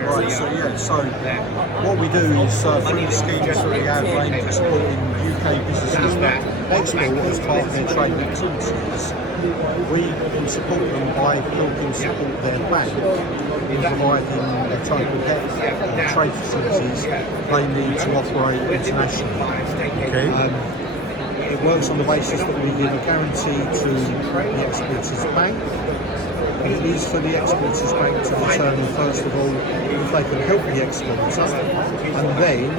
Right, so what we do is through the schemes that we have aimed at supporting UK businesses that export as part of their trade activities, we can support them by helping support their bank in providing the type of debt and trade facilities they need to operate internationally. Okay. It works on the basis that we give a guarantee to the exporter's bank. It is for the exporter's bank to determine, first of all, if they can help the exporter, and then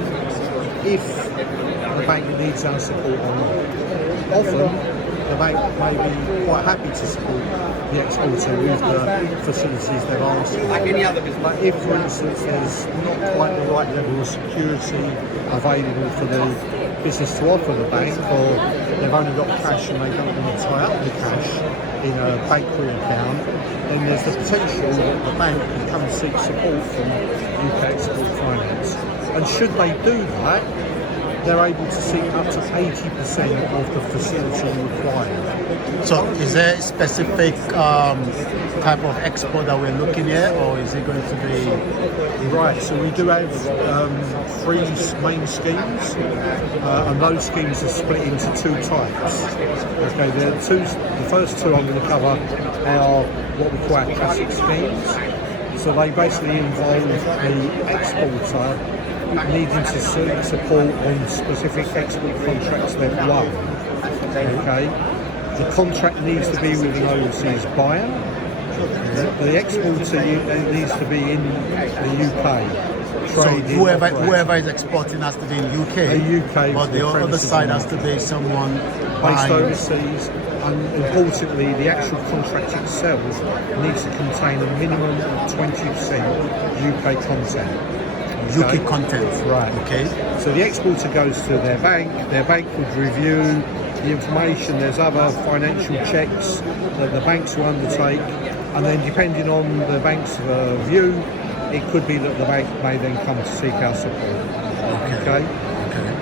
if the bank needs our support or not. Often, the bank may be quite happy to support the exporter with the facilities they've asked for. But if, for instance, there's not quite the right level of security available for the business to offer the bank, or they've only got cash and they don't want to tie up the cash in a bakery account, then there's the potential that the bank can come and seek support from UK Export Finance. And should they do that, they're able to seek up to 80% of the facility required. So is there a specific type of export that we're looking at, or is it going to be... Right, so we do have three main schemes, and those schemes are split into two types. Okay, the first two I'm going to cover are what we call our classic schemes. So they basically involve the exporter needing to seek support on specific export contracts they've won. Okay, the contract needs to be with an overseas buyer. The exporter needs to be in the UK. So whoever is exporting has to be in UK, but the other side has to be someone based overseas. And importantly, the actual contract itself needs to contain a minimum of 20% UK content. Okay. UK content, right? Okay. So the exporter goes to their bank would review the information. There's other financial checks that the banks will undertake, and then depending on the bank's view, it could be that the bank may then come to seek our support. Okay.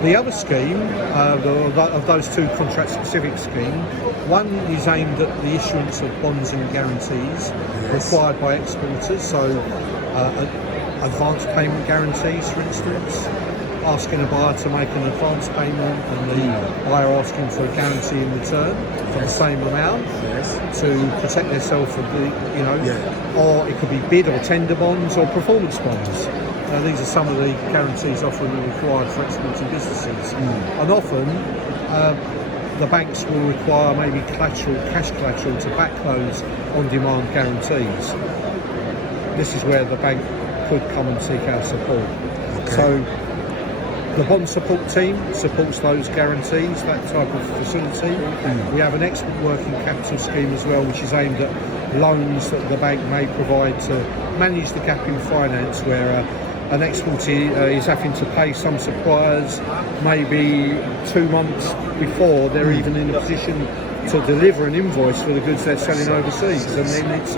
The other scheme, of those two contract-specific schemes, one is aimed at the issuance of bonds and guarantees required by exporters. So, advance payment guarantees, for instance, asking a buyer to make an advance payment and the buyer asking for a guarantee in return for the same amount to protect themselves from or it could be bid or tender bonds or performance bonds. These are some of the guarantees often required for exporting businesses. And often the banks will require maybe cash collateral to back those on-demand guarantees. This is where the bank could come and seek our support. So the bond support team supports those guarantees, that type of facility. We have an export working capital scheme as well, which is aimed at loans that the bank may provide to manage the gap in finance, where an exporter is having to pay some suppliers maybe 2 months before they're even in a position to deliver an invoice for the goods they're selling overseas, and then it's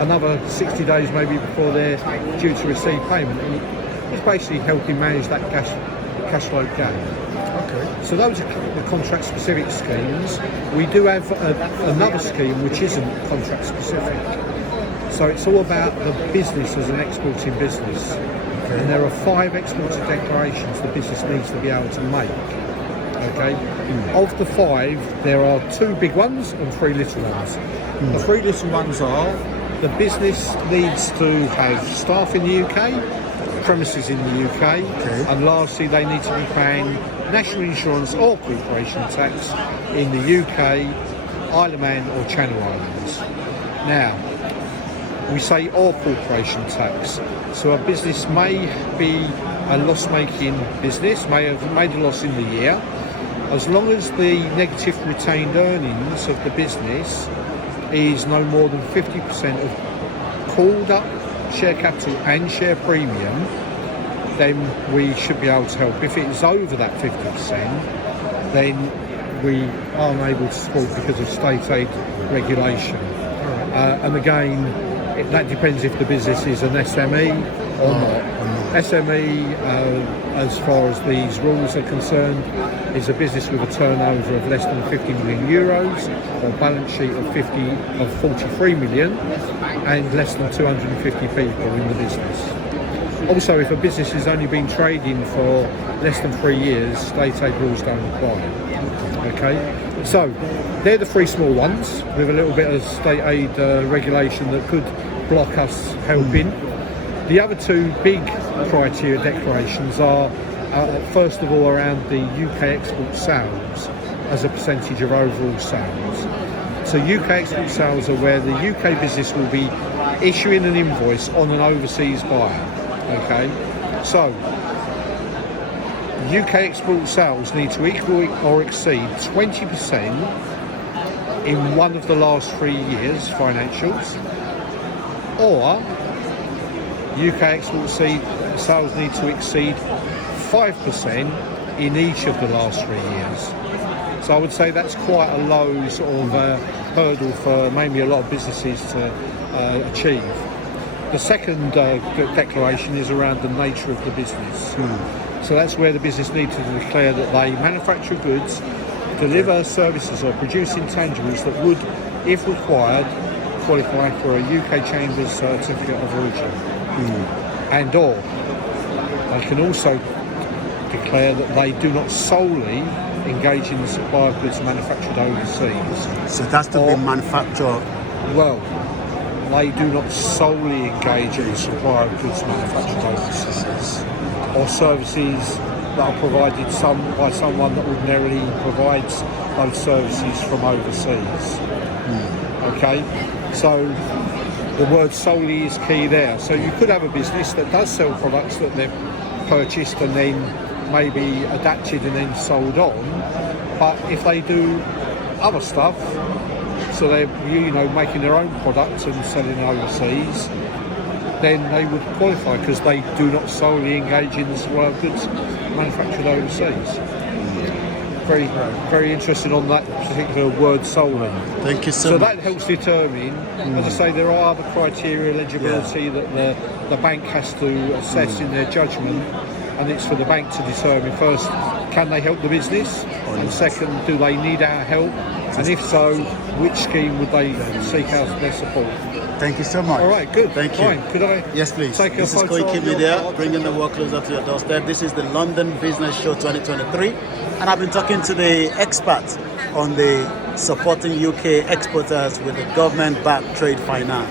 another 60 days maybe before they're due to receive payment. And it's basically helping manage that cash flow gap. Okay. So those are the contract-specific schemes. We do have another scheme which isn't contract-specific. So it's all about the business as an exporting business. Okay. And there are 5 exporter declarations the business needs to be able to make. Okay. Of the 5, there are 2 big ones and 3 little ones. The 3 little ones are the business needs to have staff in the UK, premises in the UK, and lastly they need to be paying national insurance or corporation tax in the UK, Isle of Man or Channel Islands. Now, we say or corporation tax. So a business may be a loss-making business, may have made a loss in the year, as long as the negative retained earnings of the business is no more than 50% of called up share capital and share premium, then we should be able to help. If it is over that 50%, then we are unable to support because of state aid regulation. And again, that depends if the business is an SME or not. SME, as far as these rules are concerned, is a business with a turnover of less than 50 million euros, or balance sheet of 43 million, and less than 250 people in the business. Also, if a business has only been trading for less than 3 years, state aid rules don't apply. Okay, so they're the three small ones with a little bit of state aid regulation that could block us helping. The other two big criteria declarations are, first of all, around the UK export sales as a percentage of overall sales. So UK export sales are where the UK business will be issuing an invoice on an overseas buyer. Okay, so UK export sales need to equal or exceed 20% in one of the last 3 years financials, or UK export sales need to exceed 5% in each of the last 3 years. So I would say that's quite a low sort of hurdle for maybe a lot of businesses to achieve. The second declaration is around the nature of the business. So that's where the business needs to declare that they manufacture goods, deliver services or produce intangibles that would, if required, qualify for a UK Chambers certificate of origin. And or they can also declare that they do not solely engage in the supply of goods manufactured overseas. So that's to be manufactured. Well, they do not solely engage in the supply of goods manufactured overseas, or services that are provided by someone that ordinarily provides those services from overseas. Okay, so the word solely is key there. So you could have a business that does sell products that they've purchased and then maybe adapted and then sold on, but if they do other stuff, so they're making their own products and selling overseas, then they would qualify because they do not solely engage in the supply of goods manufactured overseas. Very, very interested on that particular word solely. Thank you so So much. that helps determine, as I say, there are other criteria, eligibility that the bank has to assess in their judgment, and it's for the bank to determine first, can they help the business? And second, do they need our help? And if so, which scheme would they seek out their support? Thank you so much. All right, good. Thank Fine. you. Could I Yes, please. take a This is photo Koiki of your Media, card? bringing the work closer to your doorstep. This is the London Business Show 2023, and I've been talking to the experts on the supporting UK exporters with the government-backed trade finance.